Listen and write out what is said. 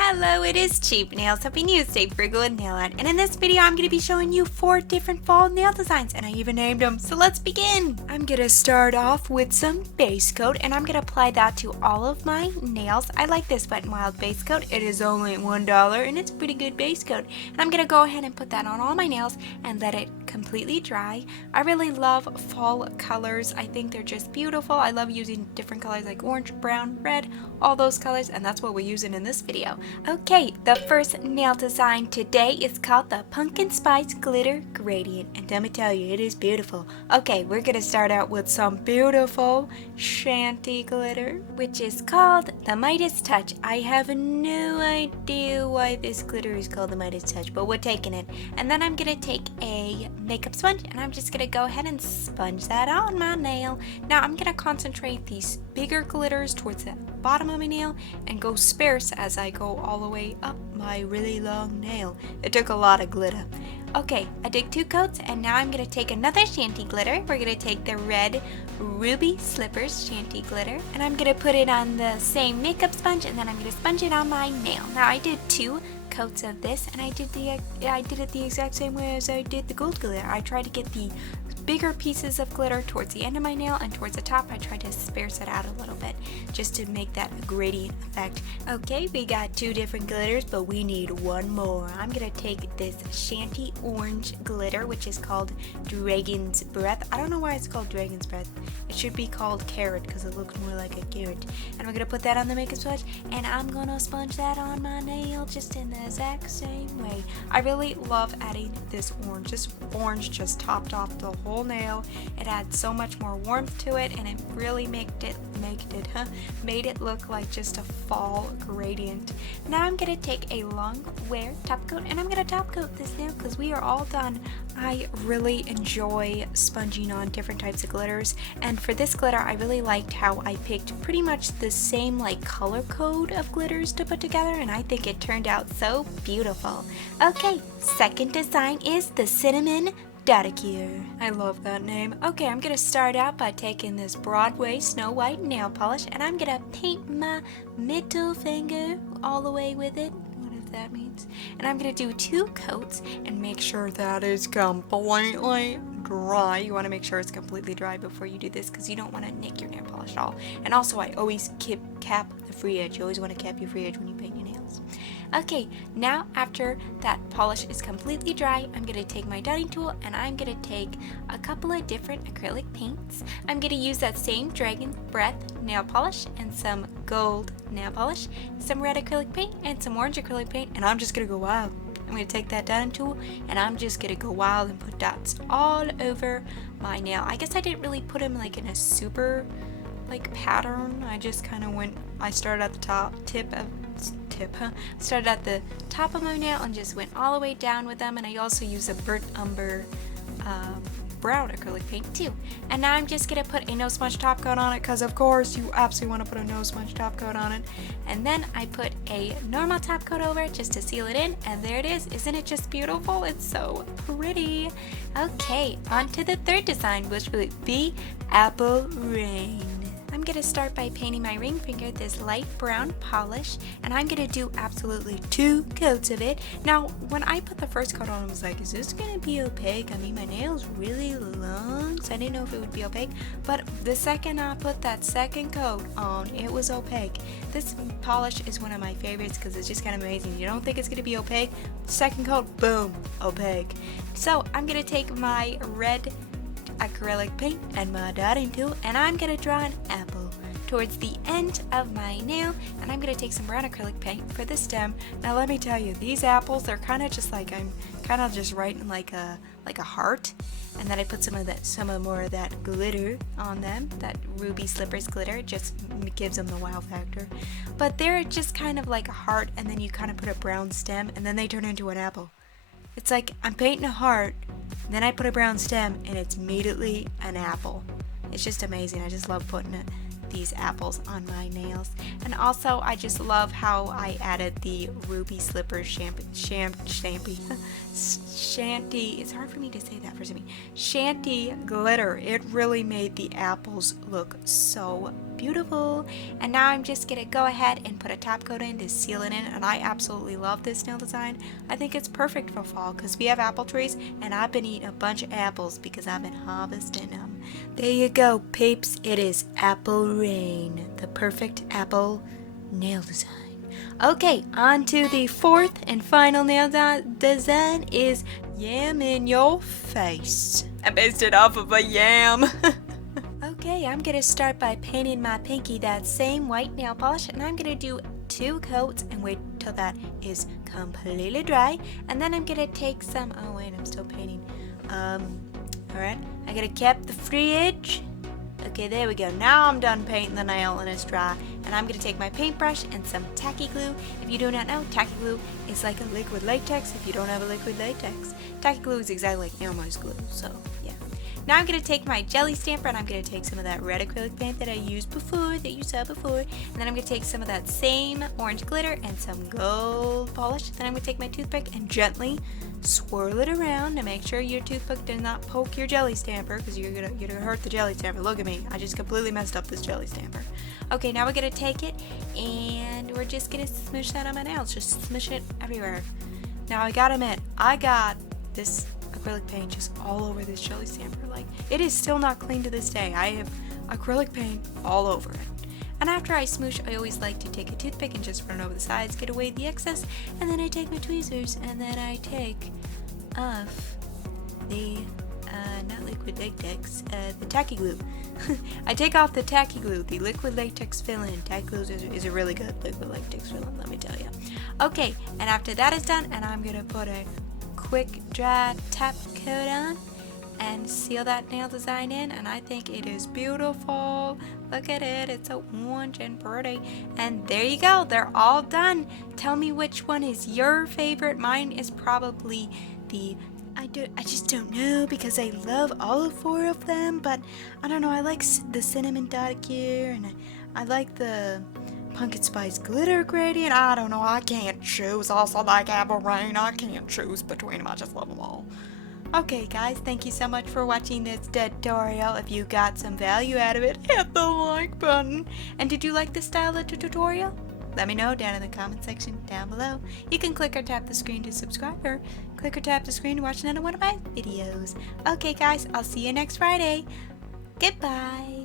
Hello, it is Cheap Nails, hoping you stay frugal with nail art. And in this video, I'm going to be showing you 4 different fall nail designs, and I even named them. So let's begin. I'm going to start off with some base coat, and I'm going to apply that to all of my nails. I like this Wet n Wild base coat. It is only $1, and it's a pretty good base coat. And I'm going to go ahead and put that on all my nails and let it completely dry. I really love fall colors. I think they're just beautiful. I love using different colors like orange, brown, red, all those colors, and that's what we're using in this video. Okay, the first nail design today is called the Pumpkin Spice Glitter Gradient, and let me tell you, it is beautiful. Okay, we're gonna start out with some beautiful shanty glitter, which is called the Midas Touch. I have no idea why this glitter is called the Midas Touch, but we're taking it. And then I'm gonna take a makeup sponge, and I'm just gonna go ahead and sponge that on my nail. Now I'm gonna concentrate these bigger glitters towards the bottom of my nail and go sparse as I go all the way up my really long nail. It took a lot of glitter. Okay, I did 2 coats, and now I'm going to take another shanty glitter. We're going to take the red Ruby Slippers shanty glitter, and I'm going to put it on the same makeup sponge, and then I'm going to sponge it on my nail. Now I did 2 coats of this, and I did it the exact same way as I did the gold glitter. I tried to get the bigger pieces of glitter towards the end of my nail, and towards the top I tried to sparse it out a little bit just to make that gradient effect. Okay, we got 2 different glitters, but we need 1 more. I'm gonna take this shanty orange glitter, which is called Dragon's Breath. I don't know why it's called Dragon's Breath. It should be called Carrot because it looks more like a carrot. And we're gonna put that on the makeup sponge, and I'm gonna sponge that on my nail just in the exact same way. I really love adding this orange. This orange just topped off the whole nail. It adds so much more warmth to it, and it really made it look like just a fall gradient. Now I'm gonna take a long wear top coat, and I'm gonna top coat this nail because we are all done. I really enjoy sponging on different types of glitters, and for this glitter I really liked how I picked pretty much the same like color code of glitters to put together, and I think it turned out so beautiful. Okay, second design is the Cinnamon Dodicure. I love that name. Okay, I'm gonna start out by taking this Broadway Snow White nail polish, and I'm gonna paint my middle finger all the way with it. What that means. And I'm gonna do 2 coats and make sure that is completely dry. You want to make sure it's completely dry before you do this because you don't want to nick your nail polish at all. And also, I always cap the free edge. You always want to cap your free edge when you paint your nails. Okay, now after that polish is completely dry, I'm going to take my dotting tool, and I'm going to take a couple of different acrylic paints. I'm going to use that same Dragon Breath nail polish and some gold nail polish, some red acrylic paint, and some orange acrylic paint, and I'm just going to go wild. I'm going to take that dotting tool, and I'm just going to go wild and put dots all over my nail. I guess I didn't really put them like in a super like pattern. I just kind of I started at the started at the top of my nail and just went all the way down with them, and I also use a burnt umber brown acrylic paint too. And now I'm just gonna put a no smudge top coat on it because of course you absolutely want to put a no smudge top coat on it. And then I put a normal top coat over it just to seal it in, and there it is. Isn't it just beautiful? It's so pretty. Okay, on to the third design, which will be Apple Rain. I'm going to start by painting my ring finger this light brown polish, and I'm going to do absolutely 2 coats of it. Now, when I put the first coat on, I was like, is this going to be opaque? I mean, my nail's really long, so I didn't know if it would be opaque, but the second I put that second coat on, it was opaque. This polish is one of my favorites because it's just kind of amazing. You don't think it's going to be opaque, second coat, boom, opaque. So, I'm going to take my red acrylic paint and my dotting tool, and I'm going to draw an apple towards the end of my nail, and I'm going to take some brown acrylic paint for the stem. Now let me tell you, these apples, they're kind of just like, I'm kind of just writing like a heart, and then I put some more of that glitter on them, that Ruby Slippers glitter. It just gives them the wow factor. But they're just kind of like a heart, and then you kind of put a brown stem, and then they turn into an apple. It's like I'm painting a heart, then I put a brown stem, and it's immediately an apple. It's just amazing. I just love putting it. these apples on my nails. And also I just love how I added the ruby slipper shanty. It's hard for me to say that for me. Shanty glitter. It really made the apples look so beautiful. And now I'm just gonna go ahead and put a top coat in to seal it in, and I absolutely love this nail design. I think it's perfect for fall because we have apple trees and I've been eating a bunch of apples because I've been harvesting them. There you go, peeps. It is apple rain, the perfect apple nail design. Okay, on to the fourth and final nail design is yam in your face. I based it off of a yam. Okay, I'm gonna start by painting my pinky that same white nail polish, and I'm gonna do 2 coats and wait till that is completely dry. And then I'm gonna take some, oh wait, I'm still painting. Alright, I gotta cap the free edge. Okay, there we go. Now I'm done painting the nail and it's dry. And I'm gonna take my paintbrush and some tacky glue. If you do not know, tacky glue is like a liquid latex if you don't have a liquid latex. Tacky glue is exactly like Elmer's glue, so yeah. Now I'm going to take my jelly stamper and I'm going to take some of that red acrylic paint that I used before, that you saw before. And then I'm going to take some of that same orange glitter and some gold polish. Then I'm going to take my toothpick and gently swirl it around to make sure your toothpick does not poke your jelly stamper, because you're gonna hurt the jelly stamper. Look at me. I just completely messed up this jelly stamper. Okay, now we're going to take it and we're just going to smoosh that on my nails. Just smoosh it everywhere. Now I gotta admit, I got this acrylic paint just all over this jelly stamper. Like, it is still not clean to this day. I have acrylic paint all over it. And after I smoosh, I always like to take a toothpick and just run over the sides, get away the excess, and then I take my tweezers and then I take off the not liquid latex, the tacky glue. I take off the tacky glue, the liquid latex fill-in. Tacky glue is a really good liquid latex fill-in, let me tell you. Okay, and after that is done, and I'm gonna put a quick dry top coat on and seal that nail design in, and I think it is beautiful. Look at it, it's so orange and pretty. And there you go, they're all done. Tell me which one is your favorite. Mine is probably the I just don't know, because I love all 4 of them, but I don't know, I like the cinnamon dot here, and I like the pumpkin spice glitter gradient. I don't know, I can't choose. Also like apple rain, I can't choose between them. I just love them all. Okay guys, thank you so much for watching this tutorial. If you got some value out of it, hit the like button. And did you like this style of tutorial? Let me know down in the comment section down below. You can click or tap the screen to subscribe, or click or tap the screen to watch another one of my videos. Okay guys, I'll see you next Friday. Goodbye.